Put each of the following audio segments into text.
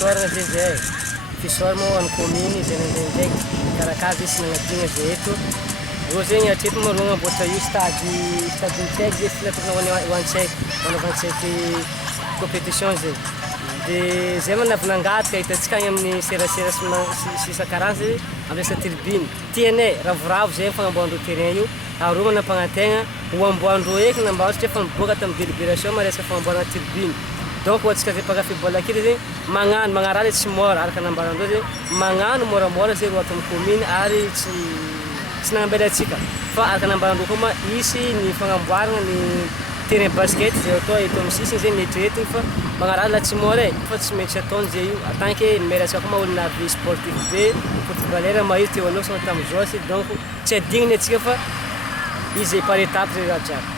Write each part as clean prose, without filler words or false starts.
fisaorana zay fisaorana moa amin'ny commune zay ndraindraiky karakara sy nagnadigna zay eto rô zegny atreto moa rô namboatra io stade ntsaiky zay filatokana hoan-tsaiky manavan-tsaiky compétition zay de zay manavinangataka hitantsika agny amin'ny serasera sy isan-karazany ampiasa tribune tianay ravoravo zay fagnamboarandreo terrain io ary rô manam-pagnategna ho amboandreo eky namboary satria fa miboaka tamin'ny délibération maresaka fagnamboarana tribune donc hoantsika zay mpakafy baolina kely zay magnano magnaraha tsy mora araka nambarandreo zay magnano moramora zay ro atao commune ary tsy nagnambela atsika fa araka nambarandreo koa ma isy ny fagnamboarana ny terrain basket zay atao eto amin'ny sisiny zay netretigny fa magnaraha la tsy mora fa tsy maintsy ataony zay io tant que maire atsika koa ma olona avy sportif be footballeur mahiry teo aloha sona tamin'ny josy donc tsy adigniny atsika fa izy par étape zay raha jiaby.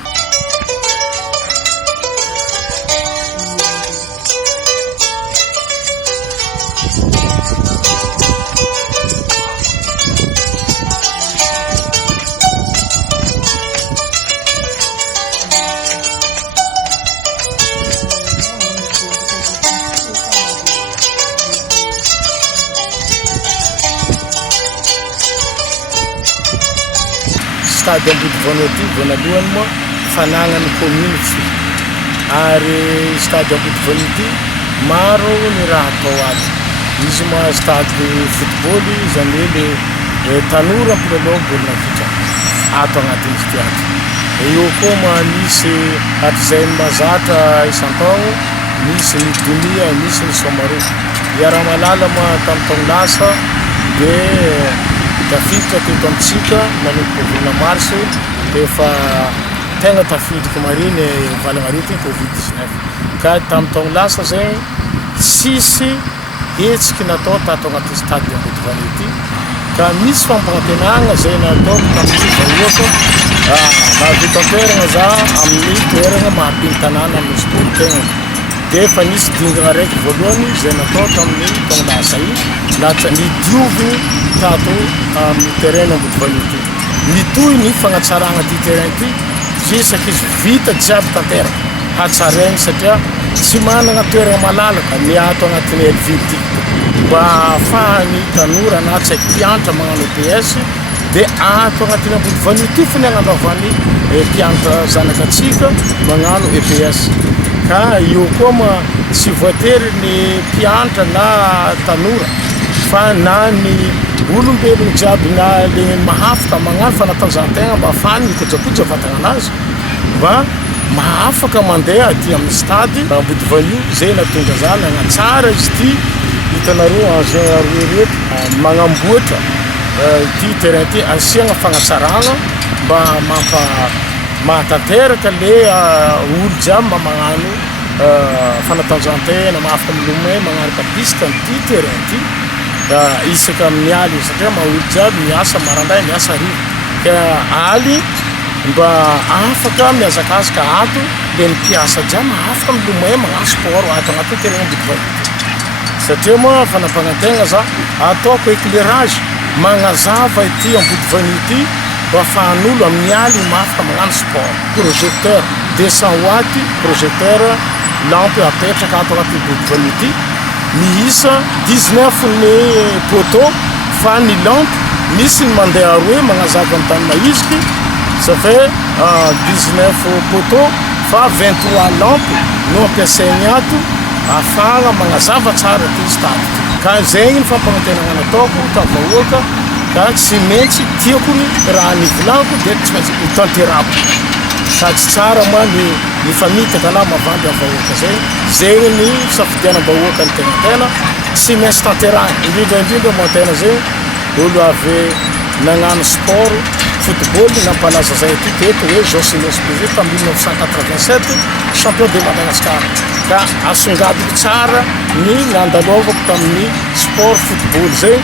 Stade Ambodivoany aty voanalohany moa fanagnany commune tsy ary stade Ambodivoany ity maro ny raha atao ato izy moa stade football zany hoe le tanora mpilalao baolina kitra ato agnatin'izy ty ato eo koa ma misy atizay ny mazatra isan-taogno misy ny donia misy ny somaro iara-malala moa tamin'ny taogno lasa de tafiditra teto amitsika nanomboka volana mars efa tegna tafidriky mariny valagnarety covid-19 ka tamin'ny taogno lasa zay tsisy hetsiky natao tato agnaty stade Ambodivoany ity ka misy fampanantenagna zay natao tamin'ny vahoaka mahavita toeragna za amin'ny toeragna mahampiny tanàna amin'ny sport tegna de efa nisy dingana raiky voalohany zay natao tamin'ny taogno lasa io lasa nidioviny tato amin'ny terrain Ambodivoany ity nitoy ny fagnatsaragna ty terrain ty zisaky izy vita jiaby tanteraka hatsaraigny satria tsy managna toeragna malalaka ny ato agnatin'ny elville ty mba ahafahany tanora na tsy haiky mpianatra magnano EPS de ato agnatin'ny Ambodivoany ity fony agnanavany mpianatra zanakatsika magnano EPS ka io koa ma tsy voatery ny mpianatra na tanora fa na ny olombelogno jiaby na le mahafaka magnano fanatanjahantegna mba ahafahany mikojakoja vatagna anazy mba mahafaka mandeha aty amin'ny stade Ambodivoany io zay natonga zany agnatsara izy ty hitanareo engin reto magnamboatra ty terrain ty asiagna fagnatsaragna mba mahatanteraka le olo jiaby mba magnano fanatanjahantegna mahafaka milomay magnaraka piste ty terrain ty isaka amin'ny aly satria maolo jiaby miasa marandray miasa rivo ka aly mba afaka miazakazaka ato le mpiasa jiaby mahafaka milomay magnano sport ato agnaty terrain Ambodivoany satria moa fanampanantegna za ataoko éclairage magnazava ity Ambodivoany ity mba afahan'olo amin'ny aly mahafaka magnano sport projecteur 200 watt projecteur lampe apetraka ato agnaty Ambodivoany ity miisa 19 ny poteau fa ny lampe misy ny mandeha roe magnazava amin'ny tany maiziky ça fait 19 poteau fa 23 lampe no ampiasaigny ato ahafahana magnazava tsara ty stade ka zegny ny fampanantenagna nataoko tavahoaka ka tsy maintsy tiakony raha nivolaniko de tsy maintsy hotanterako sady tsara moa ny famitaka na mavandy avahoaka zay zegny ny safidianam-bahoaka ny tegnatena tsy maintsy tanterahany indrindraindrindra moa tena zay olo avy nagnano sport football nampalaza zay aty teto hoe Jocelyn Spizet tamin'ny 1987 champion de Madagascar ka asongadiko tsara ny nandalaovako tamin'ny sport football zay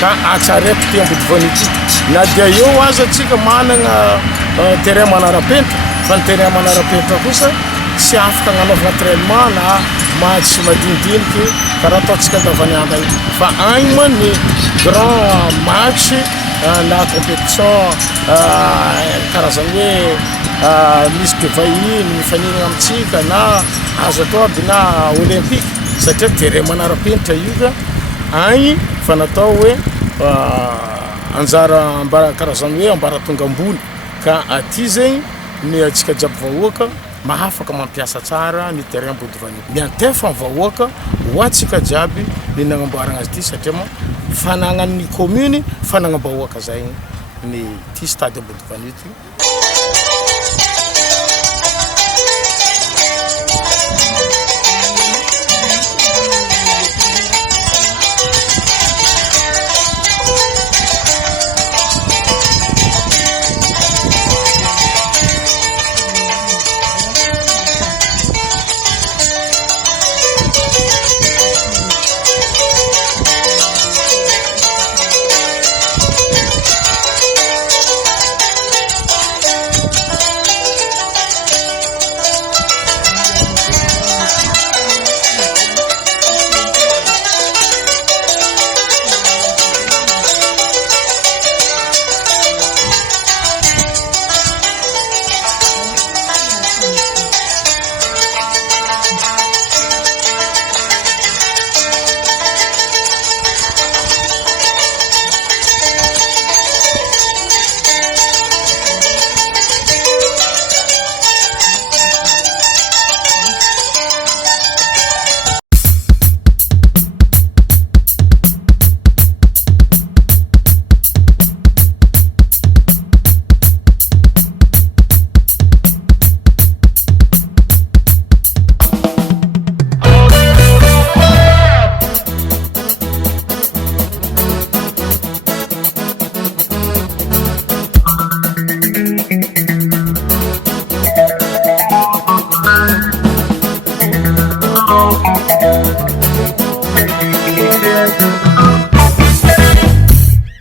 ka atsareko ty Ambodivoany ity na dia eo aza atsika managna terrain manara-penitra fa ny terrain manara-penitra kosa tsy afaka agnanaovana entraînement na match madinidiniky karaha ataontsika andavaniandro io fa agny moa ny grand match na compétition karazany hoe misy mpivahiny mifanirana amitsika na azo atao aby na olympique satria terrain manara-penitra io ka agny fa natao hoe anjara karazany hoe ambaratonga ambony ka aty zegny ny atsika jiaby vahoaka mahafaka mampiasa tsara ny terrain Ambondrovanio. Miantefa vahoaka ho atsika jiaby ny nagnamboarana azy ity satria fanagnan'ny commune fanagnam-bahoaka zay ny ty stade Ambondrovanio ty.